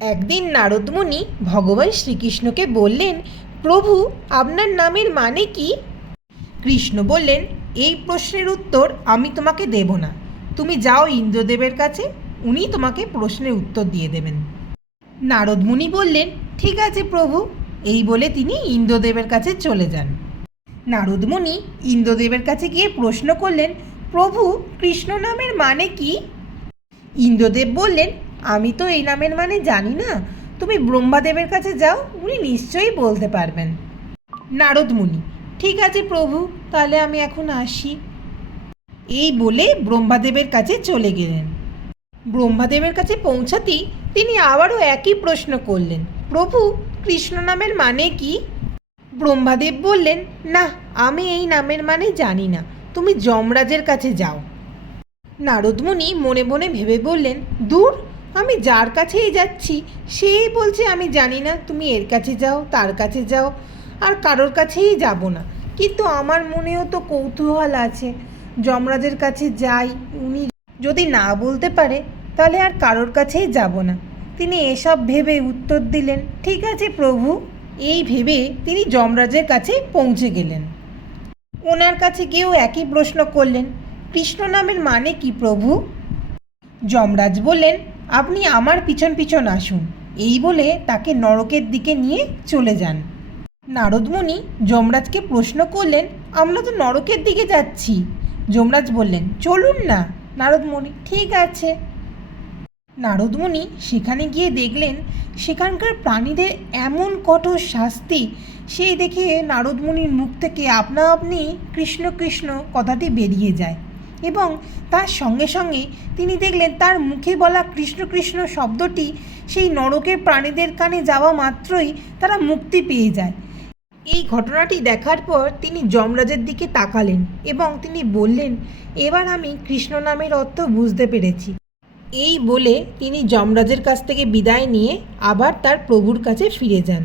একদিন নারদমুনি ভগবান শ্রীকৃষ্ণকে বললেন, প্রভু, আপনার নামের মানে কি? কৃষ্ণ বললেন, এই প্রশ্নের উত্তর আমি তোমাকে দেব না। তুমি যাও ইন্দ্রদেবের কাছে, উনি তোমাকে প্রশ্নের উত্তর দিয়ে দেবেন। নারদমুনি বললেন, ঠিক আছে প্রভু। এই বলে তিনি ইন্দ্রদেবের কাছে চলে যান। নারদমুনি ইন্দ্রদেবের কাছে গিয়ে প্রশ্ন করলেন, প্রভু, কৃষ্ণ নামের মানে কি? ইন্দ্রদেব বললেন, আমি তো এই নামের মানে জানি না। তুমি ব্রহ্মাদেবের কাছে যাও, উনি নিশ্চয়ই বলতে পারবেন। নারদমুনি, ঠিক আছে প্রভু, তাহলে আমি এখন আসি। এই বলে ব্রহ্মাদেবের কাছে চলে গেলেন। ব্রহ্মাদেবের কাছে পৌঁছাতেই তিনি আবারও একই প্রশ্ন করলেন, প্রভু, কৃষ্ণ নামের মানে কি? ব্রহ্মাদেব বললেন, না, আমি এই নামের মানে জানি না। তুমি যমরাজের কাছে যাও। নারদমুনি মনে মনে ভেবে বললেন, দূর, আমি যার কাছেই যাচ্ছি সেই বলছে আমি জানি না, তুমি এর কাছে যাও, তার কাছে যাও, আর কারোর কাছেই যাব না। কিন্তু আমার মনেও তো কৌতূহল আছে, যমরাজের কাছে যাই, উনি যদি না বলতে পারে তাহলে আর কারোর কাছেই যাব না। তিনি এসব ভেবে উত্তর দিলেন, ঠিক আছে প্রভু। এই ভেবে তিনি যমরাজের কাছে পৌঁছে গেলেন। ওনার কাছে গিয়েও একই প্রশ্ন করলেন, কৃষ্ণ নামের মানে কি প্রভু? যমরাজ বললেন, আপনি আমার পিছন পিছন আসুন। এই বলে তাকে নরকের দিকে নিয়ে চলে যান। নারদমুনি যমরাজকে প্রশ্ন করলেন, আমরা তো নরকের দিকে যাচ্ছি। যমরাজ বললেন, চলুন না। নারদমুনি, ঠিক আছে। নারদমুনি সেখানে গিয়ে দেখলেন সেখানকার প্রাণীদের এমন কঠোর শাস্তি, সেই দেখে নারদমুনির মুখ থেকে আপনা আপনি কৃষ্ণ কৃষ্ণ কথাটি বেরিয়ে যায়, এবং তার সঙ্গে সঙ্গে তিনি দেখলেন তার মুখে বলা কৃষ্ণ কৃষ্ণ শব্দটি সেই নরকের প্রাণীদের কানে যাওয়া মাত্রই তারা মুক্তি পেয়ে যায়। এই ঘটনাটি দেখার পর তিনি যমরাজের দিকে তাকালেন এবং তিনি বললেন, এবার আমি কৃষ্ণ নামের অর্থ বুঝতে পেরেছি। এই বলে তিনি যমরাজের কাছ থেকে বিদায় নিয়ে আবার তার প্রভুর কাছে ফিরে যান।